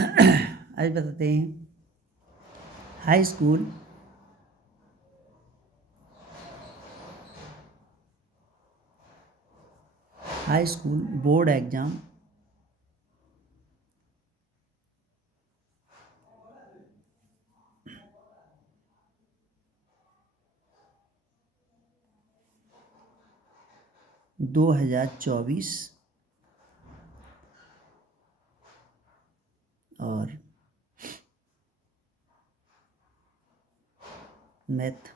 आज बताते हैं हाई स्कूल बोर्ड एग्जाम दो हजार चौबीस और मैथ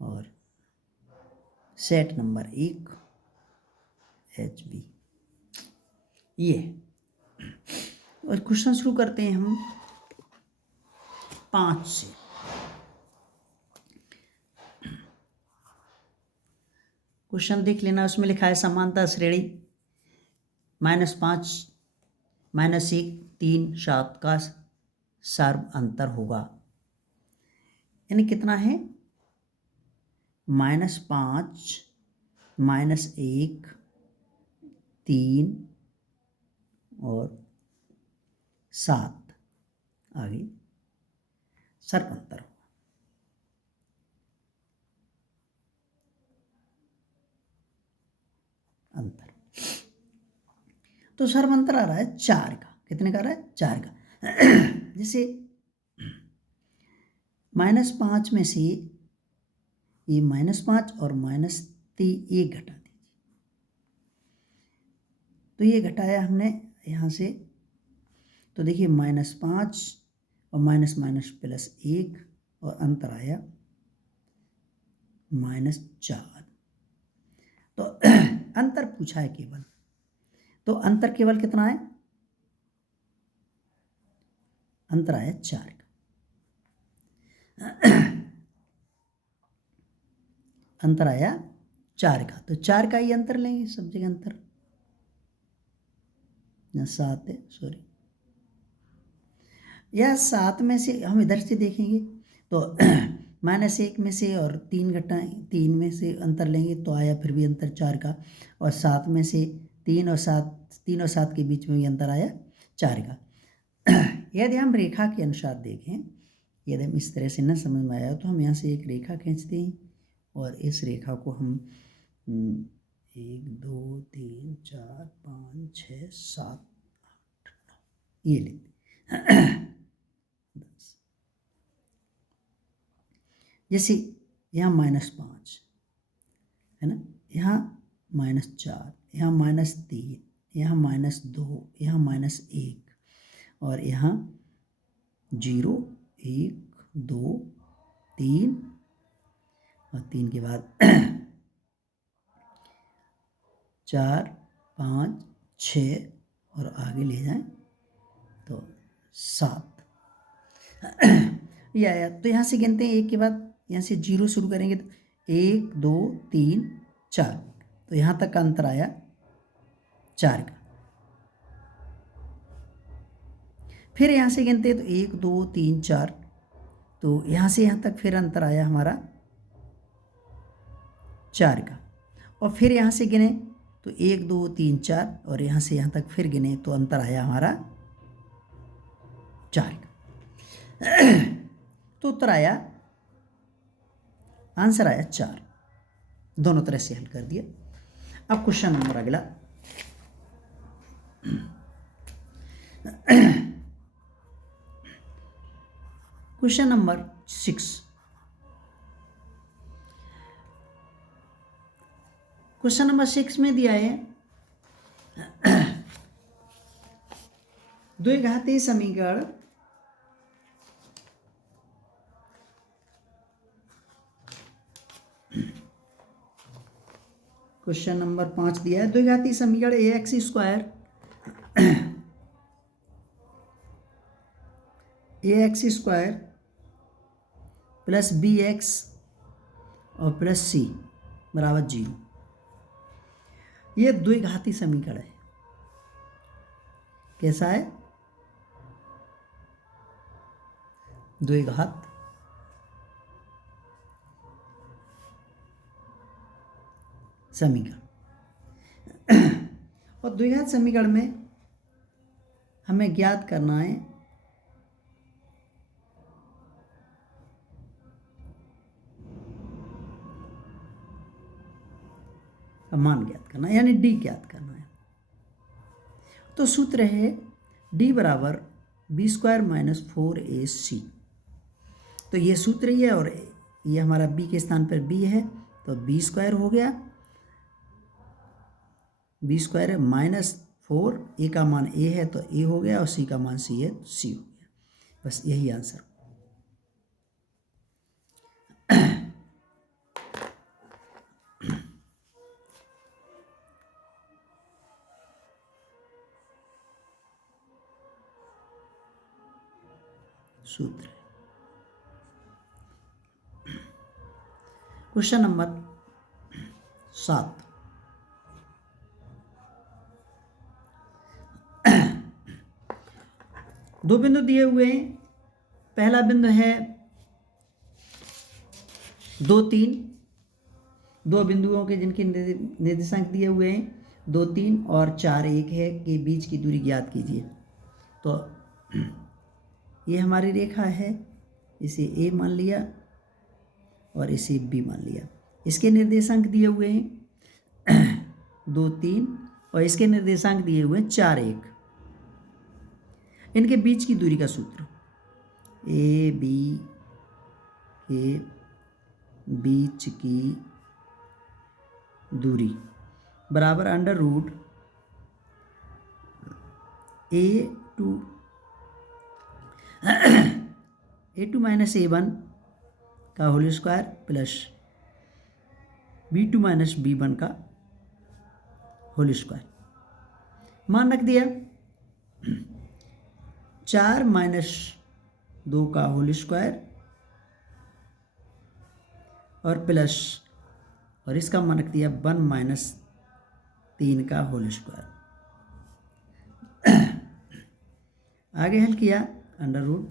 और सेट नंबर 1 HB ये। और क्वेश्चन शुरू करते हैं हम 5 से। क्वेश्चन देख लेना, उसमें लिखा है समानता श्रेणी -5 -1 3 7 का सर्व अंतर होगा। यानी कितना है? -5 -1 3 और 7 आगे सर्व अंतर होगा। अंतर तो सर्व अंतर आ रहा है 4 का। कितने का आ रहा है? 4 का। जैसे -5 में से ये -5 और -1 घटा दीजिए। तो ये घटाया हमने यहाँ से, तो देखिए -5 और माइनस माइनस +1 और अंतर आया -4। तो अंतर पूछा है केवल, तो अंतर केवल कितना है? अंतर आया 4 का। अंतर आया 4 का, तो 4 का ही अंतर लेंगे सब जगह अंतर। 7 है, सॉरी, यह 7 में से हम इधर से देखेंगे तो -1 में से और 3 घटाएं, 3 में से अंतर लेंगे तो आया फिर भी अंतर 4 का। और 7 में से 3 और 7 के बीच में भी अंतर आया 4 का। यदि हम रेखा के अनुसार देखें, यदि हम इस तरह से न समझ में आया तो हम यहाँ से एक रेखा खींचते हैं और इस रेखा को हम 1 2 3 4 5 6 7 8 9 ये लेते। जैसे यहाँ -5 है ना, यहाँ -4, यहाँ -3, यहाँ -2, यहाँ -1 और यहाँ 0 1 2 3 और 3 के बाद 4 5 6 और आगे ले जाएं तो 7 ये आया। तो यहाँ से गिनते हैं, एक के बाद यहाँ से 0 शुरू करेंगे तो 1 2 3 4, तो यहाँ तक का अंतर आया 4 का। फिर यहाँ से गिनते हैं तो 1 2 3 4, तो यहाँ से यहाँ तक फिर अंतर आया हमारा 4 का। और फिर यहाँ से गिने तो 1 2 3 4 और यहाँ से यहाँ तक फिर गिने तो अंतर आया हमारा 4 का। तो उत्तर आया, आंसर आया 4। दोनों तरह से हल कर दिया। अब क्वेश्चन नंबर अगला। Question number 6। क्वेश्चन नंबर 6 में दिया है द्विघाती समीकरण क्वेश्चन नंबर 5 दिया है द्विघाती समीकरण ax² प्लस bx और प्लस c बराबर 0। ये द्विघाती समीकरण है। कैसा है? द्विघात समीकरण। और द्विघात समीकरण में हमें ज्ञात करना है मान ज्ञात करना है, यानी डी ज्ञात करना है। तो सूत्र है डी बराबर बी स्क्वायर माइनस 4ac। तो ये सूत्र ही है और ये हमारा बी के स्थान पर बी है, तो बी स्क्वायर हो गया, बी स्क्वायर है माइनस 4, ए का मान ए है तो ए हो गया और सी का मान सी है तो सी हो गया। बस यही आंसर। सूत्र क्वेश्चन नंबर 7। दो बिंदु दिए हुए हैं। पहला बिंदु है 2 3, दो बिंदुओं के जिनके निर्देशांक दिए हुए हैं 2 3 और 4 1 है के बीच की दूरी ज्ञात कीजिए। तो ये हमारी रेखा है, इसे ए मान लिया और इसे बी मान लिया। इसके निर्देशांक दिए हुए हैं 2 3 और इसके निर्देशांक दिए हुए हैं 4 1। इनके बीच की दूरी का सूत्र ए बी के बीच की दूरी बराबर under root a two minus A1 का whole square plus B2 minus B1 का होल स्क्वायर। मान रख दिया 4 माइनस 2 का होल स्क्वायर और प्लस और इसका मान रख दिया 1 माइनस 3 का होल स्क्वायर। आगे हल किया अंडर रूट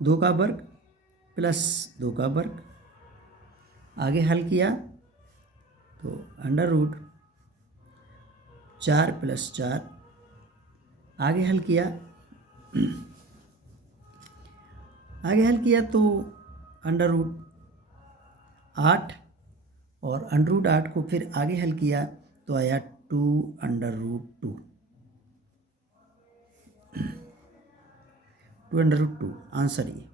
2 का वर्ग प्लस 2 का वर्ग। आगे हल किया तो अंडर रूट 4 प्लस 4। आगे हल किया तो अंडर रूट 8 और अंडर रूट 8 को फिर आगे हल किया तो आया 2 under root 2, 2 under root 2 answer ये।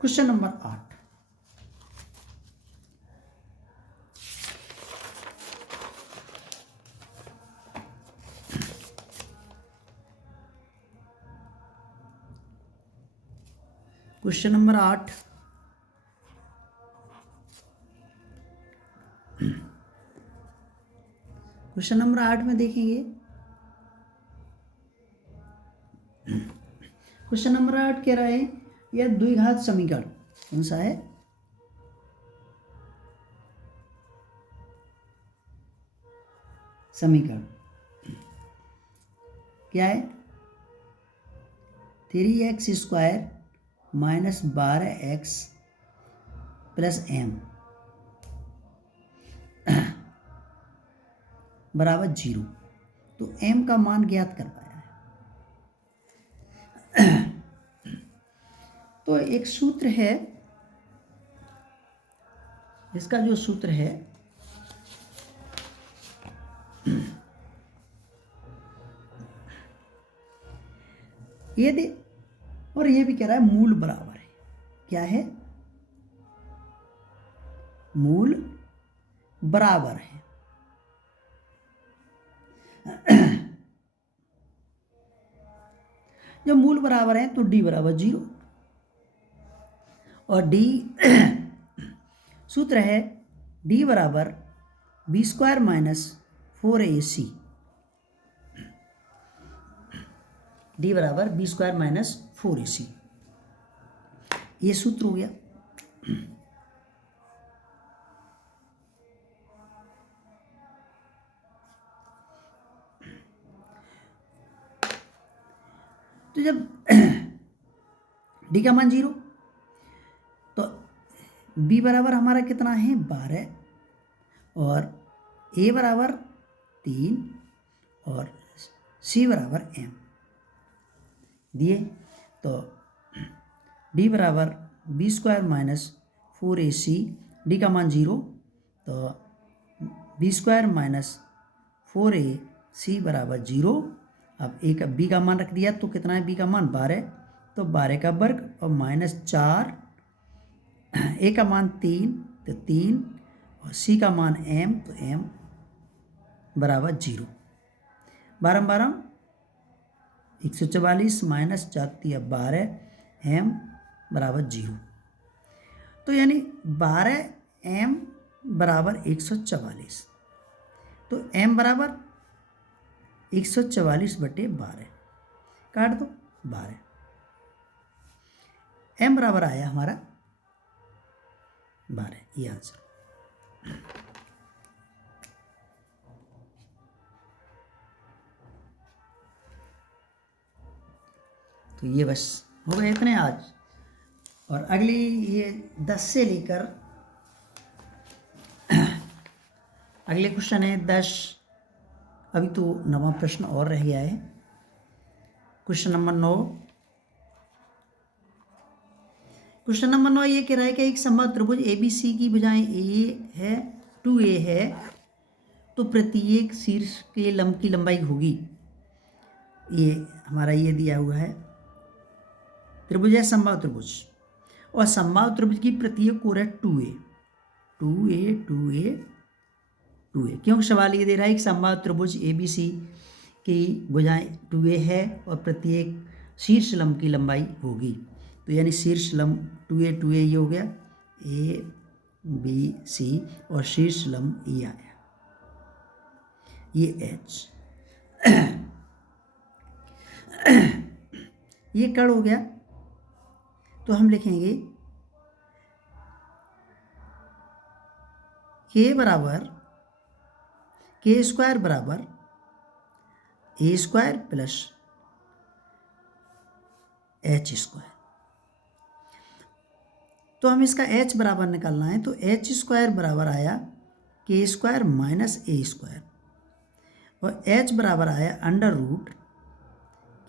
Question number 8। Question number 8। Question number 8 में देखेंगे, क्वेश्चन नंबर 8 कह रहा है यह द्विघात समीकरण कौन सा है? समीकरण क्या है? 3x square minus 12x plus m बराबर 0। तो m का मान ज्ञात कर पाया है। तो एक सूत्र है, इसका जो सूत्र है ये दे, और ये भी कह रहा है मूल बराबर है। क्या है? मूल बराबर है। जब मूल बराबर है तो d बराबर 0 और d सूत्र है d बराबर b square minus 4ac। d बराबर बी स्क्वायर माइनस 4ac, ये सूत्र हो गया। तो जब d का मान 0 बी बराबर हमारा कितना है 12 और ए बराबर 3 और सी बराबर एम दिए। तो डी बराबर b² माइनस 4ac, डी का मान 0, तो b² माइनस 4ac बराबर 0। अब ए का बी का मान रख दिया तो कितना है बी का मान 12, तो 12 का वर्ग और -4, ए का मान 3 तो 3 और सी का मान m तो m बराबर 0। 12 12 144 माइनस 4 m बराबर 0। तो यानी 12m बराबर 144, तो m बराबर 144/12 काट दो 12, m बराबर आया हमारा 12, ये आंसर। तो ये बस हो गए इतने आज। और अगली ये 10 से लेकर अगले क्वेश्चन है 10, अभी तो 9वां प्रश्न और रह गया है। क्वेश्चन नंबर 9, क्वेश्चन नंबर 9 ये कह रहा है कि एक समबाहु त्रिभुज ABC की भुजाएं ए है 2a है, तो प्रत्येक शीर्ष के लंब की लंबाई होगी। ये हमारा ये दिया हुआ है त्रिभुज है समबाहु त्रिभुज, और समबाहु त्रिभुज की प्रत्येक कोण है 2a 2a 2a 2a। क्योंकि सवाल ये दे रहा है कि समबाहु त्रिभुज ABC की भुजाएं 2a है और प्रत्येक शीर्ष लंब की लंबाई होगी। तो यानी शीर्ष लंब 2a 2a ये हो गया A B C और शीर्ष लंब ये आया ये H। ये कर्ण हो गया, तो हम लिखेंगे k बराबर k² बराबर a² प्लस h²। तो हम इसका h बराबर निकालना है, तो h² बराबर आया k² माइनस a² और h बराबर आया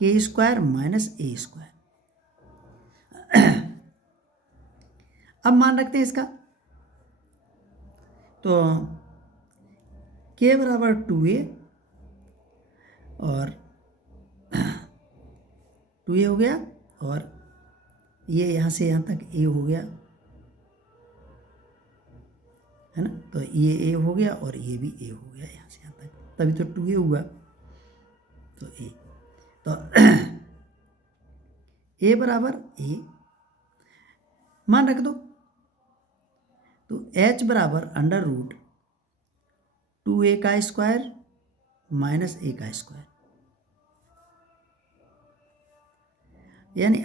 √k² माइनस a²। अब मान रखते हैं इसका, तो k बराबर 2a और 2a हो गया, और ये यहाँ से यहाँ तक a हो गया है ना, तो ये a हो गया और ये भी a हो गया यहाँ से यहाँ तक, तभी तो 2a हुआ। तो a, तो a बराबर a मान रख दो, तो h बराबर √2a² माइनस a², यानी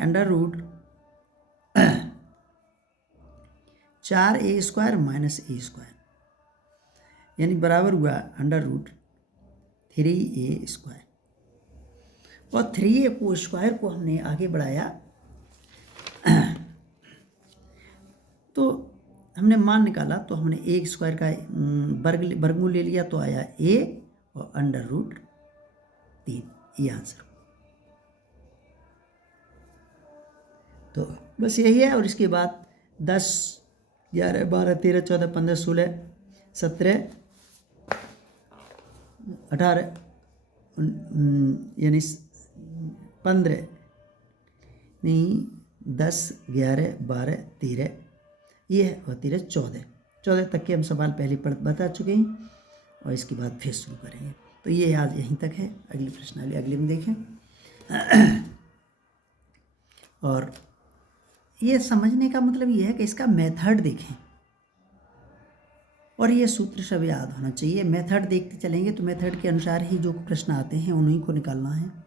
√4a² माइनस a², यानी बराबर हुआ √3a²। और 3a को स्क्वायर को हमने आगे बढ़ाया, तो हमने मान निकाला, तो हमने a² का वर्गमूल ले लिया, तो आया a और √3, ये आंसर। तो बस यही है। और इसके बाद 10 11 12 13 14 15 16 17 18 यानी 15 नहीं 10 11 12 13 ये है, और 13 14 तक के हम सवाल पहले बता चुके हैं, और इसके बाद फिर शुरू करेंगे। तो ये आज यहीं तक है, अगली प्रश्नावली अगले में देखें। और ये समझने का मतलब ये है कि इसका मेथड देखें, और ये सूत्र सब याद होना चाहिए। मेथड देखते चलेंगे तो मेथड के अनुसार ही जो प्रश्न आते हैं उन्हीं को निकालना है।